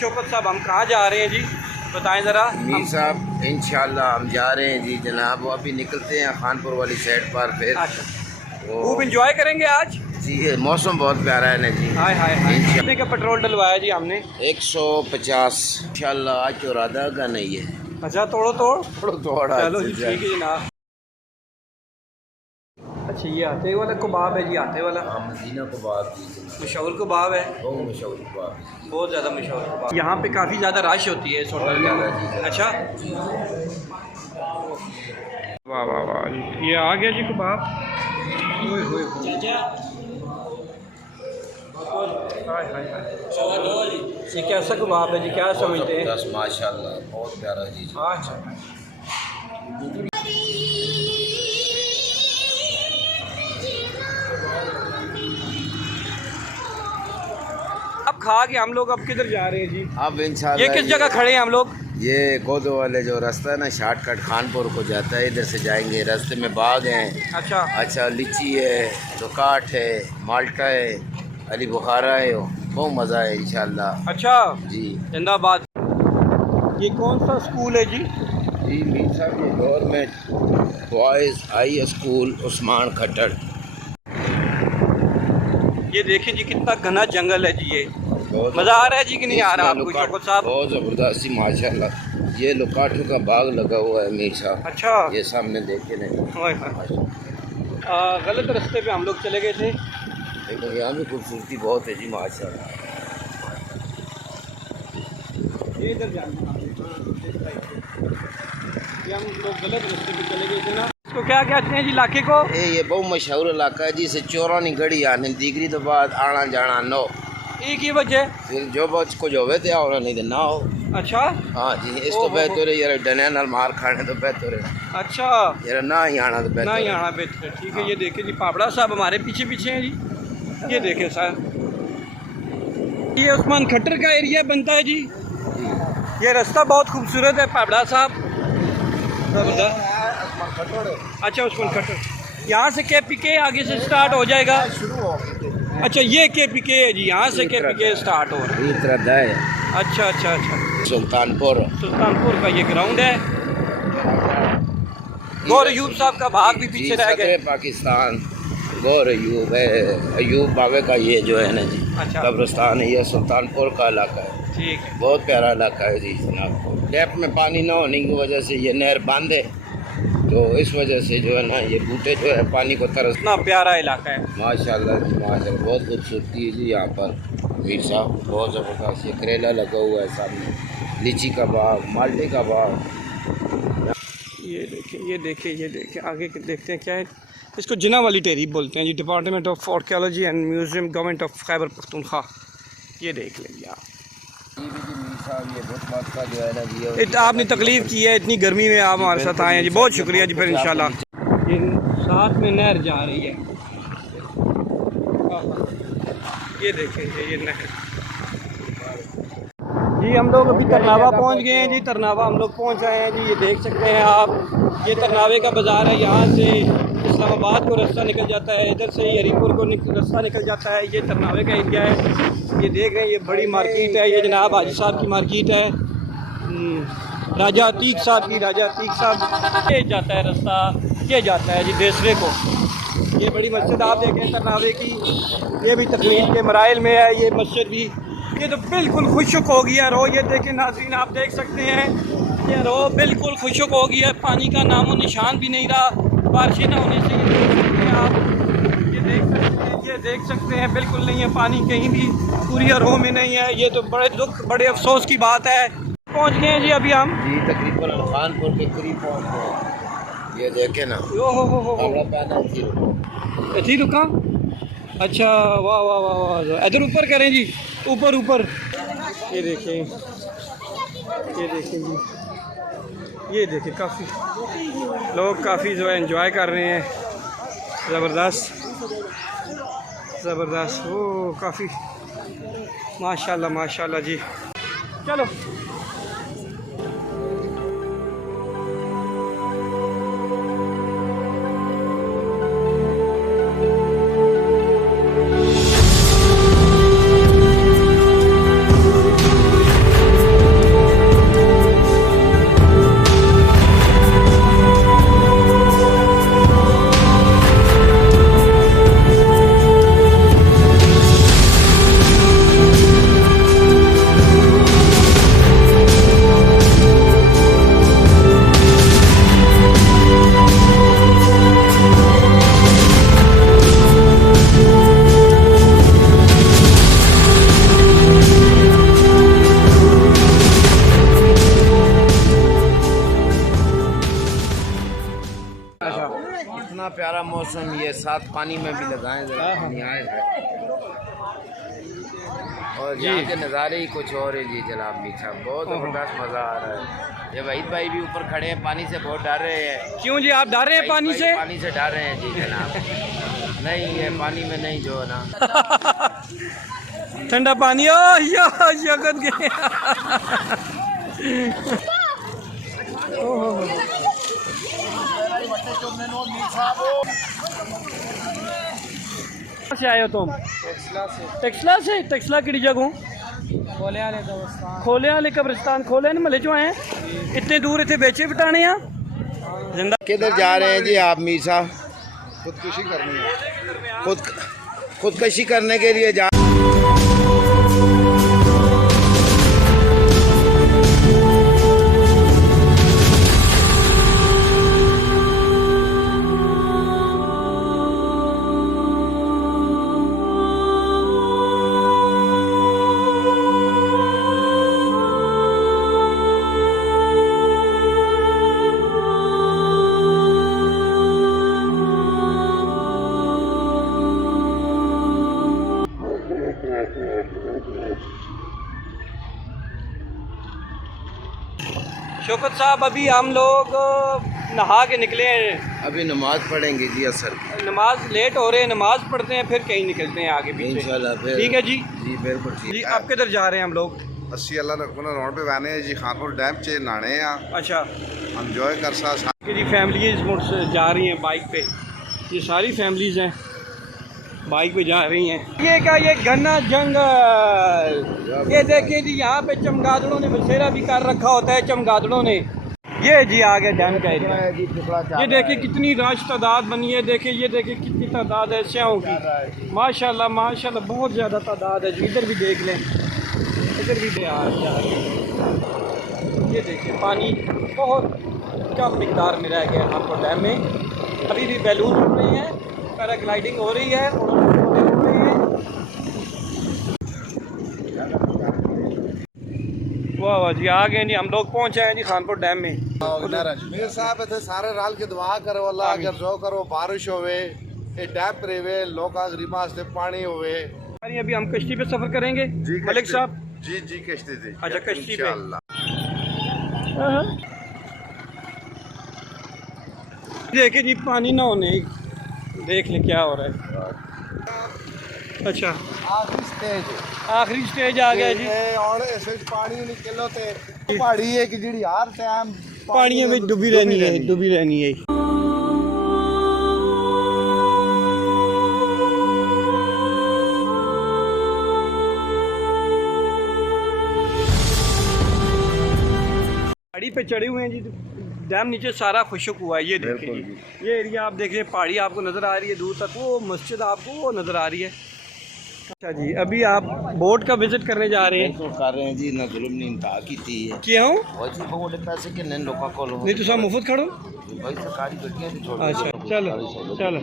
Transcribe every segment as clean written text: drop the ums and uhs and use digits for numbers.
शौकत साहब, हम कहाँ जा रहे हैं जी, बताएं ज़रा। मीर साहब इंशाल्लाह हम जा रहे हैं जी जनाब, वो अभी निकलते हैं खानपुर वाली साइड पर, फिर अच्छा, खूब इंजॉय करेंगे आज जी। मौसम बहुत प्यारा है ना जी। हाय हाय हाय। कितने का पेट्रोल डलवाया जी हमने? 150 इंशाल्लाह, आज चौरादा का नहीं है। अच्छा, तोड़ो तोड़ थोड़ा चलो जी, ठीक है जनाब। अच्छा, ये आते वाला कबाब है जी, आते वाला मदीना कबाब जी, मशहूर कबाब है, बहुत मशहूर कबाब, बहुत ज़्यादा मशहूर कबाब। यहाँ पे काफ़ी ज़्यादा रश होती है इस होटल में। अच्छा, वाह वाह वाह जी, ये आ गया जी कबाब। ओए होए होए, हाय हाय हाय, ये कैसा कबाब है जी, क्या समझते हैं? माशाल्लाह बहुत प्यारा जी। अच्छा, अब खा के हम लोग अब किधर जा रहे हैं जी? अब इंशाल्लाह ये किस जगह खड़े हैं हम लोग? ये कोदो वाले जो रास्ता है ना, शॉर्टकट खानपुर को जाता है, इधर से जाएंगे। रास्ते में बाग हैं, अच्छा अच्छा लीची है, दुकाट है, माल्टा है, अली बुखारा है, बहुत मज़ा है इंशाल्लाह। अच्छा जी जिंदाबाद। ये कौन सा स्कूल है जी? जी मीर साहब, ये government boys high school Usman Khattar. ये देखें जी, कितना घना जंगल है जी। ये बहुत मज़ा आ रहा है जी कि नहीं आ रहा आपको शौकत साहब? बहुत ज़बरदस्त जी माशाल्लाह। ये लुकाटू का बाग लगा हुआ है मीर साहब, अच्छा, ये सामने देखे नहीं। हाय हाय। गलत रास्ते पे हम लोग चले गए थे। लेकिन यहाँ भी खूबसूरती बहुत है जी माशाल्लाह। ये इधर जाना, ये हम लोग गलत रास्ते पे चले गए थे ना। इसको क्या कहते हैं जी इलाके को? ये बहुत मशहूर इलाका है जी, से चौरानी गड़ी आने दीगरी तो बाद आना जाना नो, एक ही वजह। फिर जो बच कुछ होवे थे और नहीं तो ना हो। अच्छा हाँ जी, इस तो बेहतर है यार, डने नाल मार खाने तो बेहतर है अच्छा, यार, ना ही आना तो ना बेहतर है। यहाँ बेहतर है, ठीक है। ये देखें जी, पापड़ा साहब हमारे पीछे पीछे हैं जी। ये देखें साहब, ये उस्मान खट्टर का एरिया बनता है जी। ये रास्ता बहुत खूबसूरत है पापड़ा साहब, जबरदस्त। अच्छा, उस्मान खट्टर यहाँ से के आगे से स्टार्ट हो जाएगा। अच्छा, ये के है जी, यहाँ से के स्टार्ट हो रहा है। ये तरह है अच्छा अच्छा अच्छा, सुल्तानपुर सुल्तानपुर का ये ग्राउंड है। गौर अयूब साहब का भाग भी पीछे रह गए। पाकिस्तान गौर अयूब है, अयूब बाबे का ये जो है ना जी अच्छा, कब्रिस्तान है, ये सुल्तानपुर का इलाका है। ठीक है। बहुत प्यारा इलाका है जी जनाब। डैप में पानी ना होने की वजह से ये नहर बंद है, तो इस वजह से जो है ना ये बूटे जो है पानी को तरस। इतना प्यारा इलाका है माशाल्लाह जी माशाल्लाह, बहुत खूबसूरती है जी यहाँ पर मीर साहब, बहुत ज़बरदस्त। ये करेला लगा हुआ है सामने, लीची का बाग, माल्टे का बाग। ये देखें ये देखें ये देखें, आगे देखते हैं क्या है। इसको जिना वाली टेरी बोलते हैं जी, department of archaeology and museum, government of Khyber Pakhtunkhwa. ये देख लेंगे आप। ये बहुत बात का जो है ना जी, आपने तकलीफ़ की है इतनी गर्मी में, आप हमारे साथ आए हैं जी, बहुत शुक्रिया जी। फिर इंशाल्लाह ये साथ में नहर जा रही है। ये देखें ये नहर जी। हम लोग अभी तरनावा पहुंच गए हैं जी, तरनावा हम लोग पहुंच आए हैं जी। ये देख सकते हैं आप, ये तरनावे का बाज़ार है। यहाँ से इस्लामाबाद को रास्ता निकल जाता है, इधर से हरीपुर को रास्ता निकल जाता है। ये तरनावे का एरिया है। ये देख रहे हैं, ये बड़ी मार्केट है। ये जनाब हाजी साहब की मार्केट है, राजा अतीक साहब की। राजा अतीक साहब ये जाता है रास्ता, ये जाता है जी देसरे को। ये बड़ी मस्जिद आप देखें तरनावे की, ये भी तकलीफ के मराइल में है ये मस्जिद भी। ये तो बिल्कुल खुशक हो गया रो। ये देखें नाज़रीन, आप देख सकते हैं ये रो बिल्कुल खुशक हो गया है, पानी का नामो निशान भी नहीं रहा बारिश न होने से। आप ये देख सकते हैं, ये देख सकते हैं बिल्कुल नहीं है पानी, कहीं भी पूरी रो में नहीं है। ये तो बड़े दुख, बड़े अफसोस की बात है। पहुंच गए हैं जी अभी हम जी, तकरीबन खानपुर के करीब पहुँच गए। ये देखे ना, थी रुका। अच्छा, वाह वाह वाह वाह, इधर ऊपर करें जी, ऊपर ऊपर। ये देखें ये देखें जी, ये देखें काफ़ी लोग काफ़ी जो है एंजॉय कर रहे हैं। ज़बरदस्त ज़बरदस्त, वो काफ़ी माशाल्लाह माशाल्लाह जी। चलो सारा मौसम ये साथ पानी में भी लगाएं जरा पानी आए है। और यहाँ के नज़ारे ही कुछ और है जी जनाब मीठा, बहुत ज़बरदस्त मज़ा आ रहा है। ये वहीद भाई भी ऊपर खड़े हैं, पानी से बहुत डर रहे हैं। क्यों जी, आप डर रहे हैं पानी से? पानी से डर रहे हैं जी जनाब। नहीं ये पानी में नहीं जो है ना ठंडा पानी ओ या जगत गए। कहाँ से आए हो तुम? टेक्सला से। टेक्सला की जगह? खोले वाले कब्रिस्तान, खोले मले जो आए हैं इतने दूर इतने बेचे बिटाने यहाँ जिंदा। किधर जा रहे हैं जी आप मीर साहब? खुदकुशी करनी है। खुदकशी करने के लिए जा शौकत साहब अभी हम लोग नहा के निकले हैं, अभी नमाज पढ़ेंगे जी असर की। नमाज लेट हो रहे हैं, नमाज पढ़ते हैं फिर कहीं निकलते हैं आगे पीछे इंशाल्लाह फिर ठीक है जी। जी बिल्कुल ठीक जी आप किधर जा रहे हैं? हम लोग 80 अल्लाह रखना रोड पे बहने जी खानपुर डैम चे नहाने हैं, अच्छा एंजॉय कर सा। कि जी फैमिलीज जा रही हैं बाइक पे, ये सारी फैमिलीज हैं बाइक पे जा रही हैं। ये क्या, ये घना जंगल, ये देखिए जी यहाँ पे चमगादड़ों ने बसेरा भी कर रखा होता है, चमगादड़ों ने। ये जी आगे डैम का एरिया, ये देखिए कितनी राश तादाद बनी है, देखिए ये देखिए कितनी तादाद है स्याहों की, माशाल्लाह माशाल्लाह बहुत ज़्यादा तादाद है जी। इधर भी देख लें, इधर भी ये देखिए पानी बहुत कम मिकदार में रह गया खानपुर डैम में। अभी भी बैलून उड़ रही हैं, पैराग्लाइडिंग हो रही है, उड़ रही है। वाह वाह जी आ गए जी, हम लोग पहुँचे हैं जी खानपुर डैम में। मेरे साहब इतने सारे राल के दुआ करो अल्लाह अगर जो करो बारिश होवे, ये डैम पर रेवे, लोग गरीबा से पानी होवे। अभी हम कश्ती पे सफ़र करेंगे मलिक साहब? जी जी कश्ती थी। अच्छा कश्ती पे देखिए जी पानी ना होने, देख ले क्या हो रहा है। अच्छा आखिरी स्टेज आ गया जी। और ऐसे पानी निकलो ते पहाड़ी है कि जी हर टाइम पानी में डूबी रहनी है, डूबी रहनी है। पहाड़ी पे चढ़े हुए हैं जी, डैम नीचे सारा खुशक हुआ है। ये देखिए जी, ये एरिया आप देख रहे हैं, पहाड़ी आपको नज़र आ रही है दूर तक, वो मस्जिद आपको वो नज़र आ रही है। अच्छा जी अभी आप बोट का विजिट करने जा रहे हैं? तो कर रहे हैं जी ना जुल्म नहीं इंतहा की थी क्यों? और जी बहुत पैसे के नन लोगों को नहीं तो सब मुफ्त खड़ो भाई सरकारी गड्डियां भी छोड़। अच्छा चलो चलो।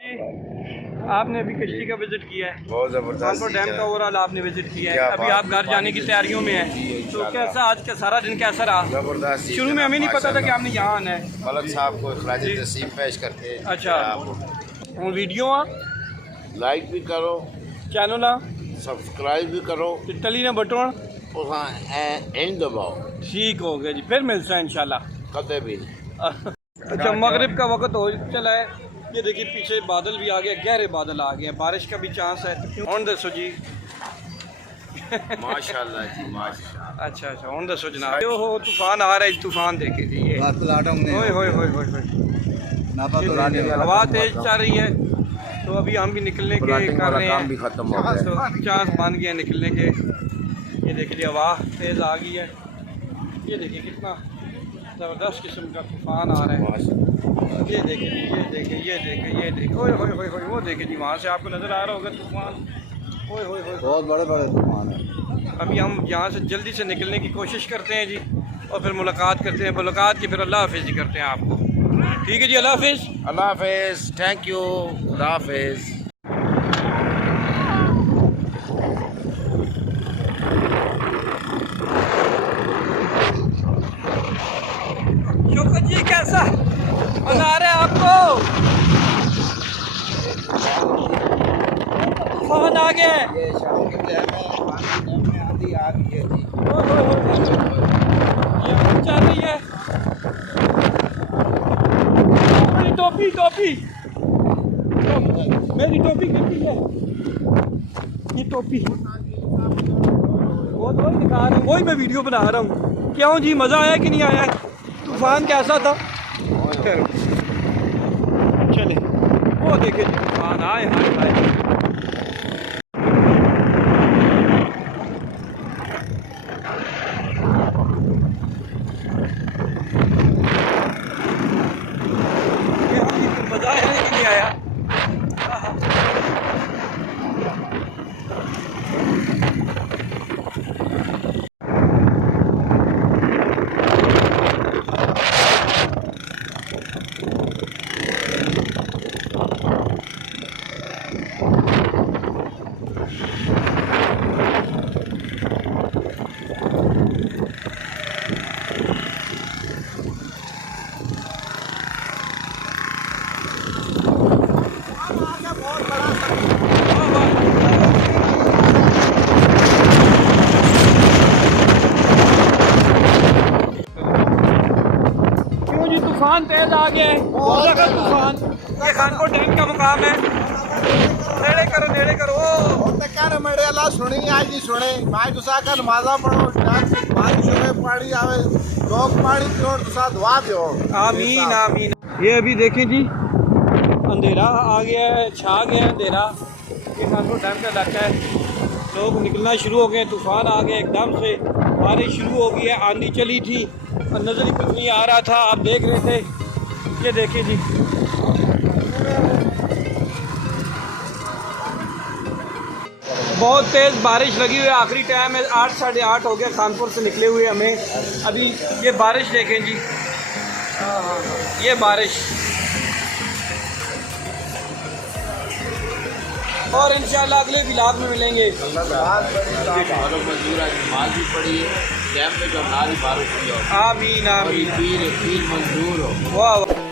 आपने अभी कश्ती का विजिट किया है, बहुत जबरदस्त कानपुर डैम का ओवरऑल आपने विजिट किया है, क्या अभी बात आप घर जाने की तैयारियों में हैं, तो कैसा आज का सारा दिन कैसा रहा? जबरदस्त। शुरू में हमें नहीं पता था कि आपने यहाँ आना है। मलक साहब को खराज तस्लीम पेश करते हैं। अच्छा, और वीडियो आ लाइक भी करो, चैनल आ सब्सक्राइब भी करो, टली ने बटन और एंड दबाओ। ठीक हो गया जी, फिर मिलते हैं इंशाल्लाह। कदे भी अच्छा, मगरिब का वक्त हो चला है, ये देखिए पीछे बादल भी आ गए, गहरे बादल आ गए हैं, बारिश का भी चांस है। ऑन दसो जी। माशाल्लाह जी माशाल्लाह। अच्छा अच्छा, ऑन दसो जनाब। यो हो तूफान आ रहा है, तूफान देखे जी ये। ओए होए होए होए होए, हवा तेज चल रही है, तो अभी हम भी निकलने के कर रहे हैं, भी खत्म हो गया। तो चांस बन गए निकलने के। ये देखिए हवा तेज़ आ गई है, ये देखिए कितना ज़बरदस्त किस्म का तूफान आ रहा है। ये देखिए जी, ये देखिए ये देखिए ये देखिए, ओए होए होए होए, वो देखिए जी, वहाँ से आपको नज़र आ रहा होगा तूफान। ओए होए होए, बहुत बड़े बड़े तूफान है। अभी हम यहाँ से जल्दी से निकलने की कोशिश करते हैं जी, और फिर मुलाकात करते हैं। मुलाकात की फिर अल्लाह हाफिज़ जी करते हैं आपको। ठीक है जी, अल्लाह हाफिज़। अल्लाह हाफिज़, थैंक यू, अल्लाह हाफिज़। शुक्र जी, कैसा मजा आ रहा है आपको? तूफान आ गया है। ये शाम के टाइम में आंधी आ गई है जी। ओए होए होए, ये हवा चल रही है। मेरी टोपी टोपी मेरी टोपी गिरती है, ये टोपी वो तो दिखा रहा हूँ, वही मैं वीडियो बना रहा हूँ। क्यों जी, मज़ा आया कि नहीं आया? तूफान कैसा था? चले, वो देखे जी तूफान आए, हाय हाय। मज़ा आया कि नहीं आया? तूफान तेज आ गया है, बहुत ज़्यादा तूफान। ये खानपुर डैम का मुकाम है। नेड़े करो नेड़े करो। कर मेरे अल्लाह सुनी आज जी सुने माई तुसा का नमाजा पढ़ो, बारिश होवे, पानी आवे, लोग पानी पियो, तुसा दुआ दो। आमीन आमीन। ये अभी देखें जी, अंधेरा आ गया है, छा गया है अंधेरा। ये खानपुर डैम का इलाका है, लोग निकलना शुरू हो गए, तूफान आ गया एकदम से, बारिश शुरू हो गई है, आंधी चली थी, नज़र ही कुछ नहीं आ रहा था, आप देख रहे थे। ये देखिए जी, बहुत तेज़ बारिश लगी हुई है, आखिरी टाइम है, 8 साढ़े 8 हो गया खानपुर से निकले हुए हमें। अभी ये बारिश देखें जी, ये बारिश, और इंशाल्लाह अगले व्लॉग में मिलेंगे। नमाज भी पढ़ी है, डैम में जो नारी बारिश हुई हो, आमीन आमीन, पीर मंजूर हो। वाह वाह।